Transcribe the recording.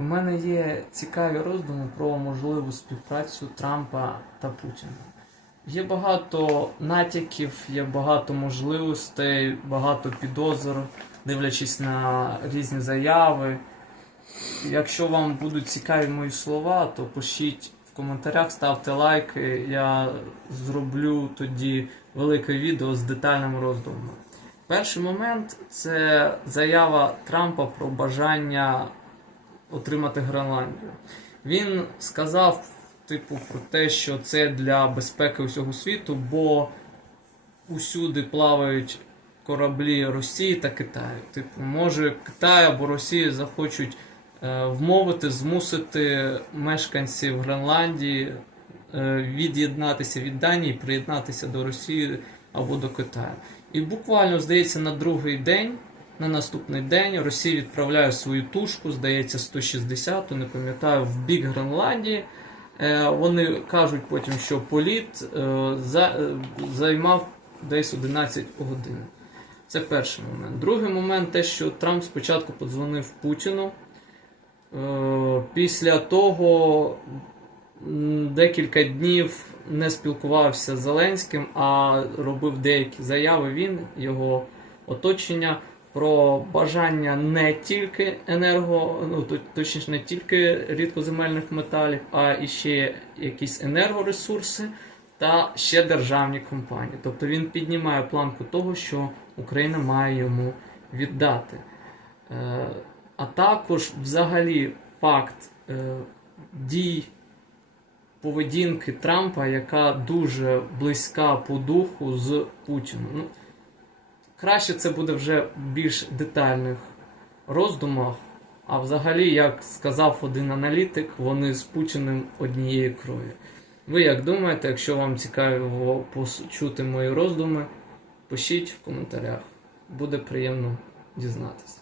У мене є цікаві роздуми про можливу співпрацю Трампа та Путіна. Є багато натяків, є багато можливостей, багато підозр, дивлячись на різні заяви. Якщо вам будуть цікаві мої слова, то пишіть в коментарях, ставте лайки. Я зроблю тоді велике відео з детальними роздумами. Перший момент це заява Трампа про бажання отримати Гренландію. Він сказав, типу, про те, що це для безпеки усього світу, бо усюди плавають кораблі Росії та Китаю. Типу, може Китай або Росія захочуть е, вмовити, змусити мешканців Гренландії е, від'єднатися від Данії, приєднатися до Росії або до Китаю. І буквально, здається, на другий день, на наступний день Росія відправляє свою тушку, здається, 160, не пам'ятаю, в бік Гренландії. Е, Вони кажуть потім, що політ е, е, займав десь 11 годин. Це перший момент. Другий момент те, що Трамп спочатку подзвонив Путіну. Після того декілька днів не спілкувався з Зеленським, а робив деякі заяви він, його оточення про бажання не тільки енерго, ну точніше, не тільки рідкоземельних металів, а і ще якісь енергоресурси та ще державні компанії. Тобто він піднімає планку того, що Україна має йому віддати. Е, А також взагалі факт е, дій поведінки Трампа, яка дуже близька по духу з Путіним. Краще це буде вже в більш детальних роздумах. А взагалі, як сказав один аналітик, вони з Путіним однієї крові. Ви як думаєте, якщо вам цікаво почути мої роздуми, пишіть в коментарях. Буде приємно дізнатися.